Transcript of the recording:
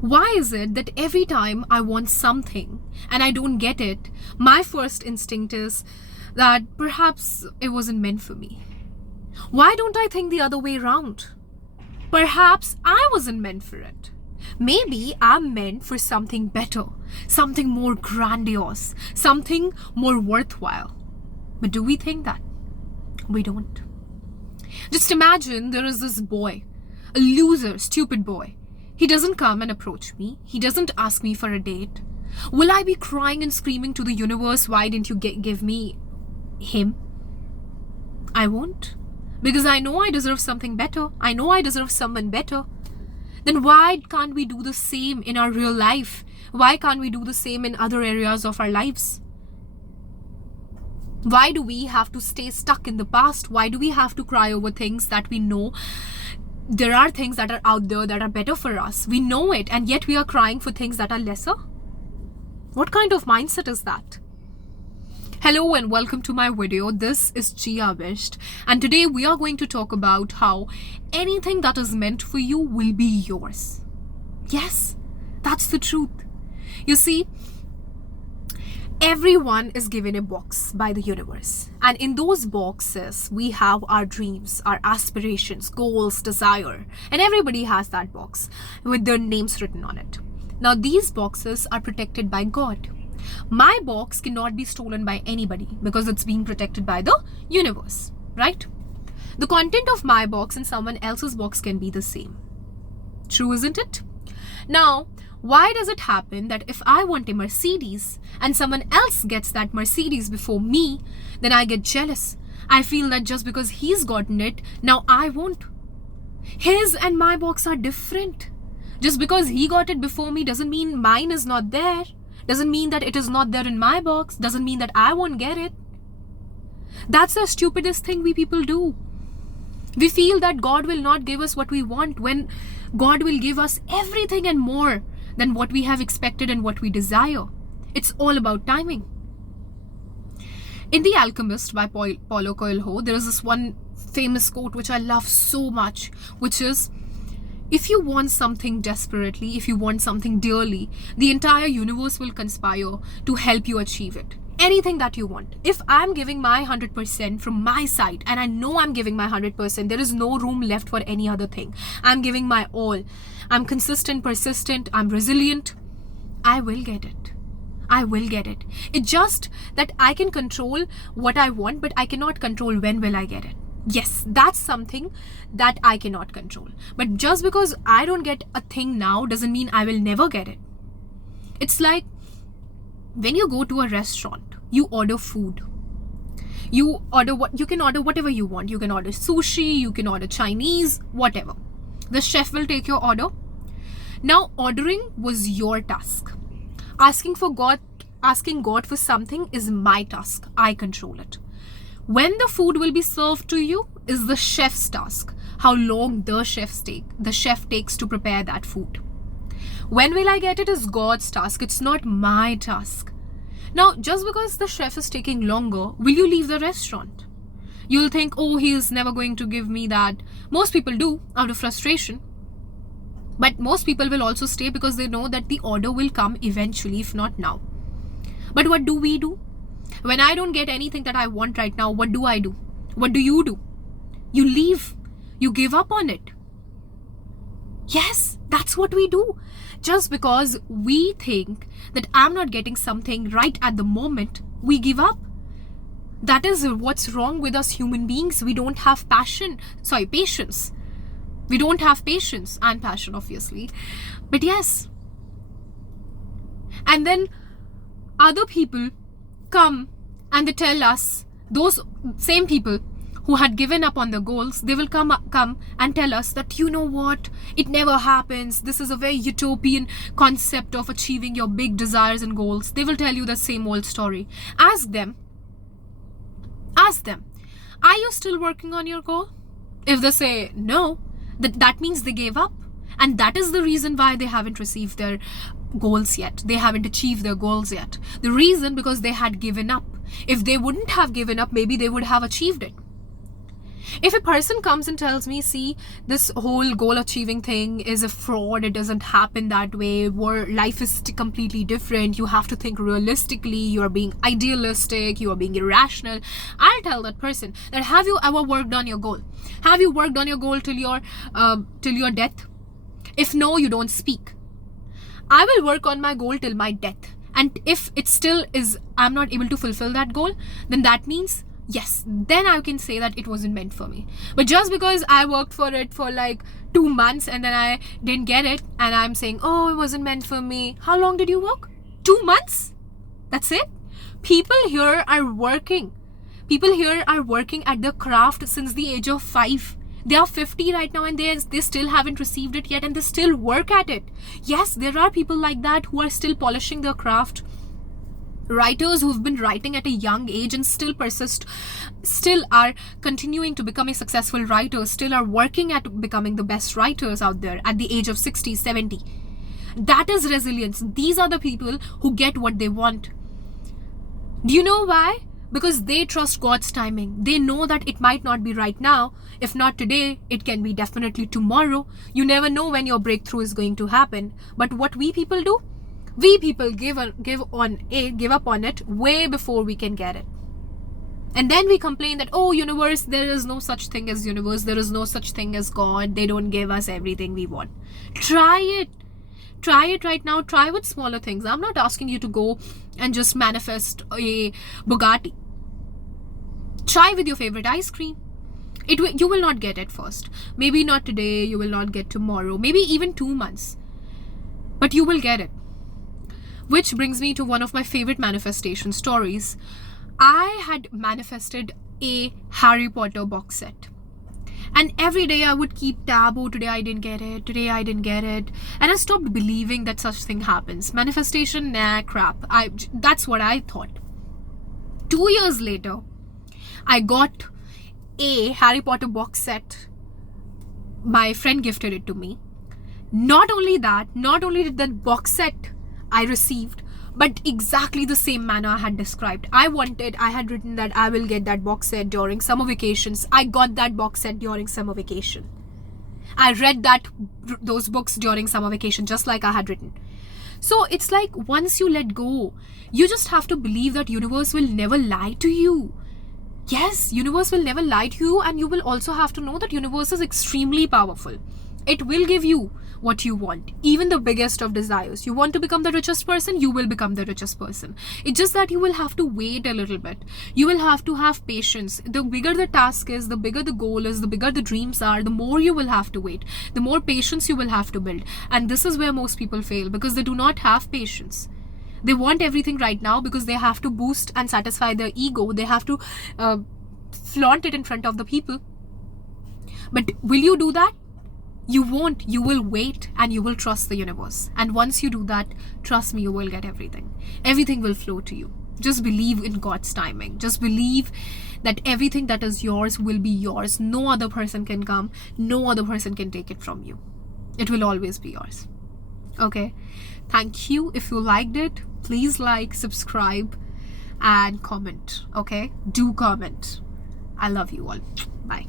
Why is it that every time I want something and I don't get it, my first instinct is that perhaps it wasn't meant for me? Why don't I think the other way around? Perhaps I wasn't meant for it. Maybe I'm meant for something better, something more grandiose, something more worthwhile. But do we think that? We don't. Just imagine there is this boy, a loser, stupid boy. He doesn't come and approach me. He doesn't ask me for a date. Will I be crying and screaming to the universe, why didn't you give me him? I won't. Because I know I deserve something better. I know I deserve someone better. Then why can't we do the same in our real life? Why can't we do the same in other areas of our lives? Why do we have to stay stuck in the past? Why do we have to cry over things that we know there are things that are out there that are better for us? We know it, and yet we are crying for things that are lesser? What kind of mindset is that? Hello and welcome to my video. This is Chia Wished, and today we are going to talk about how anything that is meant for you will be yours. Yes, that's the truth. You see, everyone is given a box by the universe, and in those boxes we have our dreams, our aspirations, goals, desire, and everybody has that box with their names written on it. Now these boxes are protected by God. My box cannot be stolen by anybody because it's being protected by the universe, right? The content of my box and someone else's box can be the same. True, isn't it? Now, why does it happen that if I want a Mercedes and someone else gets that Mercedes before me, then I get jealous? I feel that just because he's gotten it, now I won't. His and my box are different. Just because he got it before me doesn't mean mine is not there. Doesn't mean that it is not there in my box. Doesn't mean that I won't get it. That's the stupidest thing we people do. We feel that God will not give us what we want when God will give us everything and more than what we have expected and what we desire. It's all about timing. In The Alchemist by Paulo Coelho, there is this one famous quote which I love so much, which is, if you want something desperately, if you want something dearly, the entire universe will conspire to help you achieve it. Anything that you want. If I'm giving my 100% from my side, and I know I'm giving my 100%, there is no room left for any other thing. I'm giving my all. I'm consistent, persistent, I'm resilient. I will get it. I will get it. It's just that I can control what I want, but I cannot control when will I get it. Yes, that's something that I cannot control. But just because I don't get a thing now doesn't mean I will never get it. It's like when you go to a restaurant, you order food. You can order whatever you want. You can order sushi, you can order Chinese, whatever. The chef will take your order. Now, ordering was your task. Asking God for something is my task. I control it. When the food will be served to you is the chef's task. How long the chef takes to prepare that food. When will I get it is God's task. It's not my task. Now, just because the chef is taking longer, will you leave the restaurant? You'll think, oh, he is never going to give me that. Most people do out of frustration. But most people will also stay because they know that the order will come eventually, if not now. But what do we do? When I don't get anything that I want right now, what do I do? What do? You leave. You give up on it. Yes, that's what we do. Just because we think that I'm not getting something right at the moment, we give up. That is what's wrong with us human beings. We don't have patience. We don't have patience and passion, obviously. But yes. And then other people come and they tell us, those same people who had given up on their goals, they will come and tell us that, you know what, it never happens. This is a very utopian concept of achieving your big desires and goals. They will tell you the same old story. Ask them, are you still working on your goal? If they say no, that means they gave up. And that is the reason why they haven't received their goals yet. They haven't achieved their goals yet. The reason, because they had given up. If they wouldn't have given up, maybe they would have achieved it. If a person comes and tells me, see, this whole goal achieving thing is a fraud, it doesn't happen that way, where life is completely different, you have to think realistically, you are being idealistic, you are being irrational, I'll tell that person that, have you ever worked on your goal? Have you worked on your goal till your death? If no, you don't speak. I will work on my goal till my death. And if it still is, I'm not able to fulfill that goal, then that means, yes, then I can say that it wasn't meant for me. But just because I worked for it for like 2 months and then I didn't get it, and I'm saying, oh, it wasn't meant for me. How long did you work? 2 months? That's it? People here are working. People here are working at their craft since the age of 5. They are 50 right now and they still haven't received it yet, and they still work at it. Yes, there are people like that who are still polishing their craft. Writers who've been writing at a young age and still persist, still are continuing to become a successful writer, still are working at becoming the best writers out there at the age of 60, 70. That is resilience. These are the people who get what they want. Do you know why? Because they trust God's timing. They know that it might not be right now. If not today, it can be definitely tomorrow. You never know when your breakthrough is going to happen. But what we people do? We people give up on it way before we can get it. And then we complain that, oh, universe, there is no such thing as universe. There is no such thing as God. They don't give us everything we want. Try it. Try it right now. Try with smaller things. I'm not asking you to go and just manifest a Bugatti. Try with your favorite ice cream. You will not get it first. Maybe not today. You will not get tomorrow. Maybe even 2 months. But you will get it. Which brings me to one of my favorite manifestation stories. I had manifested a Harry Potter box set. And every day I would keep tab, oh, today I didn't get it, today I didn't get it. And I stopped believing that such thing happens. Manifestation, nah, crap. That's what I thought. 2 years later, I got a Harry Potter box set. My friend gifted it to me. Not only did that box set I received, but exactly the same manner I had described. I had written that I will get that box set during summer vacations. I got that box set during summer vacation. I read those books during summer vacation, just like I had written. So it's like, once you let go, you just have to believe that universe will never lie to you. Yes, universe will never lie to you, and you will also have to know that universe is extremely powerful. It will give you what you want, even the biggest of desires. You want to become the richest person, you will become the richest person. It's just that you will have to wait a little bit. You will have to have patience. The bigger the task is, the bigger the goal is, the bigger the dreams are, the more you will have to wait, the more patience you will have to build. And this is where most people fail, because they do not have patience. They want everything right now because they have to boost and satisfy their ego. They have to flaunt it in front of the people. But will you do that? You won't. You will wait and you will trust the universe. And once you do that, trust me, you will get everything. Everything will flow to you. Just believe in God's timing. Just believe that everything that is yours will be yours. No other person can come. No other person can take it from you. It will always be yours. Okay? Thank you. If you liked it, please like, subscribe, and comment. Okay? Do comment. I love you all. Bye.